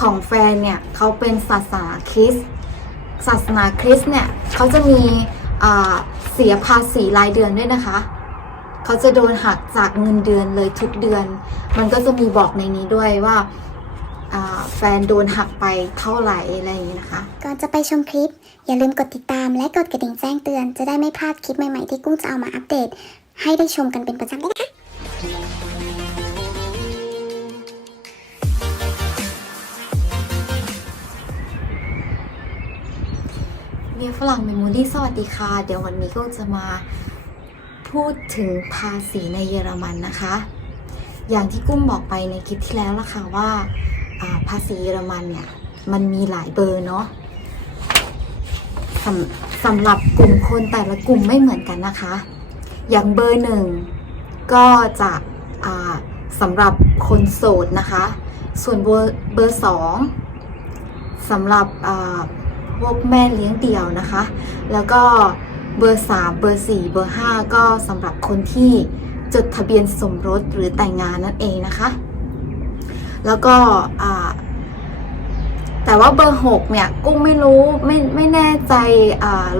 ของแฟนเนี่ยเขาเป็นศาสนาคริสต์ศาสนาคริสต์เนี่ยเขาจะมีเสียภาษีรายเดือนด้วยนะคะ เขาจะโดนหักจากเงินเดือนเลยทุกเดือน มันก็จะมีบอกในนี้ด้วยว่าอ่าแฟนโดนหักไปเท่าไหร่อะไรอย่างนี้นะคะ ก่อนจะไปชมคลิป อย่าลืมกดติดตามและกดกระดิ่งแจ้งเตือน จะได้ไม่พลาดคลิปใหม่ๆที่กุ้งจะเอามาอัปเดต ให้ได้ชมกันเป็นประจำด้วยนะคะ เรียฝรั่งเมมโมรี่สวัสดีค่ะ เดี๋ยววันนี้ก็จะมาพูดถึงภาษีในเยอรมันนะคะ อย่างที่กุ้งบอกไปในคลิปที่แล้วละค่ะว่าาภาษีเยอรมันเนี่ย มันมีหลายเบอร์เนาะสำสำหรับกลุ่มคนแต่ละกลุ่มไม่เหมือนกันนะคะ อย่างเบอร์หนึ่งก็จะสำหรับคนโสดนะคะ ส่วนเบอร์เบอร์สองสำหรับ พวกแม่เลี้ยงเดี่ยวนะคะ แล้วก็เบอร์ 3 เบอร์ 4 เบอร์ 5 ก็สำหรับคนที่จดทะเบียนสมรสหรือแต่งงานนั่นเองนะคะ แล้วก็แต่ว่าเบอร์6เนี่ยกุ้งไม่รู้ไม่ไม่แน่ใจ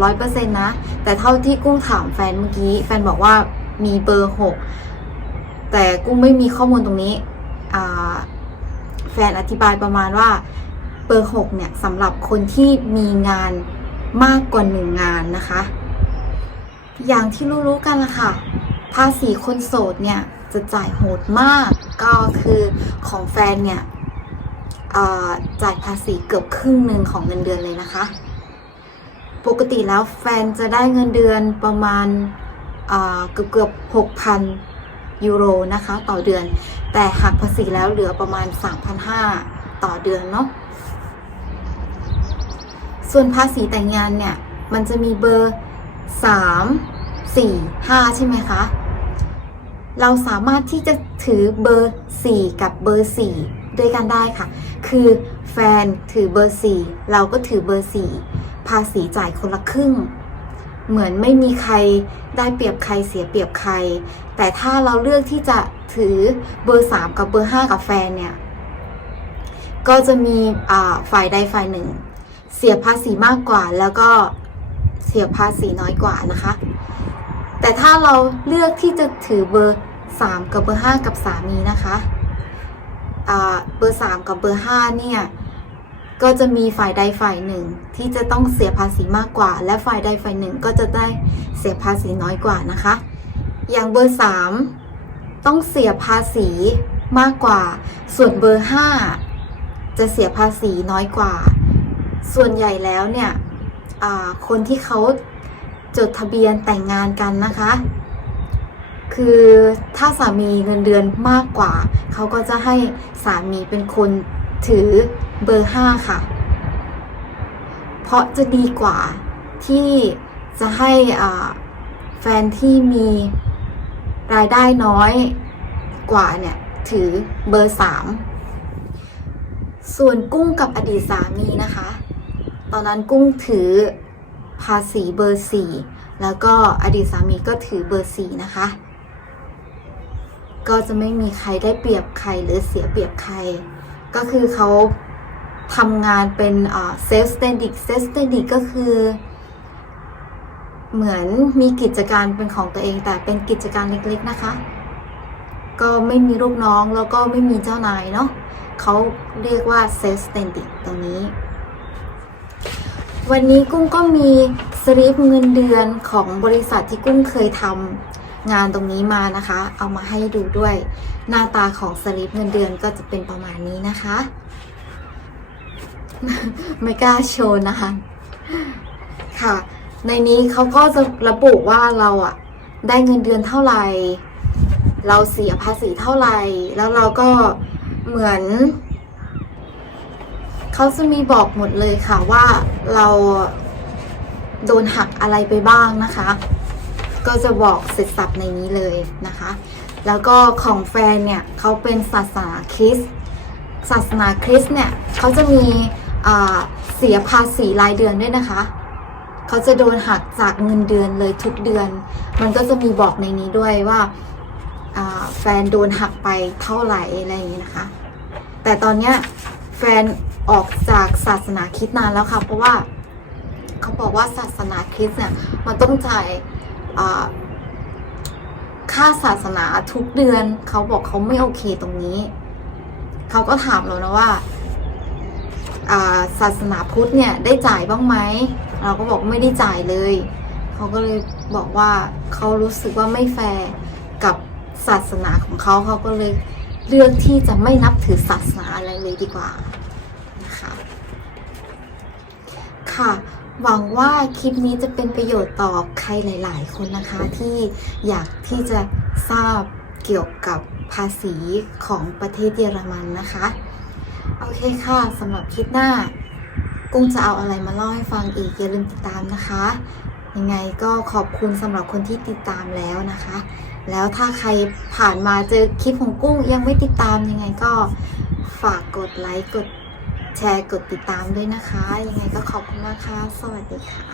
ร้อยเปอร์เซ็นต์นะ แต่เท่าที่กุ้งถามแฟนเมื่อกี้ แฟนบอกว่ามีเบอร์ 6 แต่กุ้งไม่มีข้อมูลตรงนี้แฟนอธิบายประมาณว่า เบอร์ 6 เนี่ยสำหรับคนที่มีงานมากกว่าหนึ่งงานนะคะ อย่างที่รู้ๆกันละค่ะ ภาษีคนโสดเนี่ยจะจ่ายโหดมาก ก็คือของแฟนเนี่ยจ่ายภาษีเกือบครึ่งหนึ่งของเงินเดือนเลยนะคะ ปกติแล้วแฟนจะได้เงินเดือนประมาณเอ่อเกือบเกือบหกพันยูโรนะคะ ต่อเดือน แต่หักภาษีแล้วเหลือประมาณ 3,500 ต่อเดือนเนาะ ส่วนภาษีแต่งงานเนี่ย มันจะมีเบอร์ 3 4 5 ใช่ไหมคะ เราสามารถที่จะถือเบอร์ 4 กับเบอร์ 4 ด้วยกันได้ค่ะ คือแฟนถือเบอร์ 4 เราก็ถือเบอร์ 4 ภาษีจ่ายคนละครึ่ง เหมือนไม่มีใครได้เปรียบใครเสียเปรียบใคร แต่ถ้าเราเลือกที่จะถือเบอร์ 3 กับเบอร์ 5 กับแฟนเนี่ย ก็จะมีฝ่ายใดฝ่ายหนึ่ง เสียภาษีมากกว่าแล้วก็เสียภาษีน้อยกว่านะคะ แต่ถ้าเราเลือกที่จะถือเบอร์ 3 กับเบอร์ 5 กับสามีนะคะเบอร์ 3 กับเบอร์ 5 เนี่ย ก็จะมีฝ่ายใดฝ่ายหนึ่งที่จะต้องเสียภาษีมากกว่า และฝ่ายใดฝ่ายหนึ่งก็จะได้เสียภาษีน้อยกว่านะคะ อย่างเบอร์ 3 ต้องเสียภาษีมากกว่า ส่วนเบอร์ 5 จะเสียภาษีน้อยกว่า ส่วนใหญ่แล้วเนี่ยคนที่เขาจดทะเบียนแต่งงานกันนะคะ คือถ้าสามีเงินเดือนมากกว่า เขาก็จะให้สามีเป็นคนถือเบอร์5ค่ะ เพราะจะดีกว่าที่จะให้แฟนที่มีรายได้น้อยกว่าเนี่ย ถือเบอร์3ส่วนกุ้งกับอดีตสามีนะคะ ตอนนั้นกุ้งถือภาษีเบอร์4แล้วก็อดีตสามีก็ถือเบอร์4นะคะ ก็จะไม่มีใครได้เปรียบใครหรือเสียเปรียบใคร ก็คือเขาทำงานเป็นเซลสเตนดิกเซลสเตนดิกก็คือ เหมือนมีกิจการเป็นของตัวเองแต่เป็นกิจการเล็กๆนะคะ ก็ไม่มีลูกน้องแล้วก็ไม่มีเจ้านายเนาะเขาเรียกว่าเซลสเตนดิกตรงนี้ วันนี้กุ้งก็มีสลิปเงินเดือนของบริษัทที่กุ้งเคยทำงานตรงนี้มานะคะ เอามาให้ดูด้วย หน้าตาของสลิปเงินเดือนก็จะเป็นประมาณนี้นะคะ ไม่กล้าโชว์นะคะค่ะ ในนี้เขาก็จะระบุว่าเราอะได้เงินเดือนเท่าไหร่ เราเสียภาษีเท่าไหร่ แล้วเราก็เหมือน เขาจะมีบอกหมดเลยค่ะว่าเราโดนหักอะไรไปบ้างนะคะ ก็จะบอกเสร็จสับในนี้เลยนะคะ แล้วก็ของแฟนเนี่ยเขาเป็นศาสนาคริสต์ศาสนาคริสต์เนี่ยเขาจะมีเสียภาษีรายเดือนด้วยนะคะ เขาจะโดนหักจากเงินเดือนเลยทุกเดือน มันก็จะมีบอกในนี้ด้วยว่าอ่าแฟนโดนหักไปเท่าไหร่อะไรอย่างนี้นะคะ แต่ตอนเนี้ยแฟน ออกจากศาสนาคริสต์นานแล้วค่ะเพราะว่าเขาบอกว่าศาสนาคริสต์เนี่ยมันต้องจ่ายค่าศาสนาทุกเดือนเขาบอกเขาไม่โอเคตรงนี้ เขาก็ถามเรานะว่าอ่าศาสนาพุทธเนี่ยได้จ่ายบ้างไหมเราก็บอกไม่ได้จ่ายเลย เขาก็เลยบอกว่าเขารู้สึกว่าไม่แฟร์กับศาสนาของเขาเขาก็เลยเลือกที่จะไม่นับถือศาสนาอะไรเลยดีกว่านะคะ ค่ะ หวังว่าคลิปนี้จะเป็นประโยชน์ต่อใครหลาย ๆ คนนะคะที่อยากที่จะทราบเกี่ยวกับภาษีของประเทศเยอรมันนะคะ โอเคค่ะสำหรับคลิปหน้า กุ้งจะเอาอะไรมาเล่าให้ฟังอีกอย่าลืมติดตามนะคะ ยังไงก็ขอบคุณสำหรับคนที่ติดตามแล้วนะคะ แล้วถ้าใครผ่านมาเจอคลิปของกุ้งยังไม่ติดตามยังไงก็ฝากกดไลค์กด แชร์กดติดตามด้วยนะคะ ยังไงก็ขอบคุณมากค่ะ สวัสดีค่ะ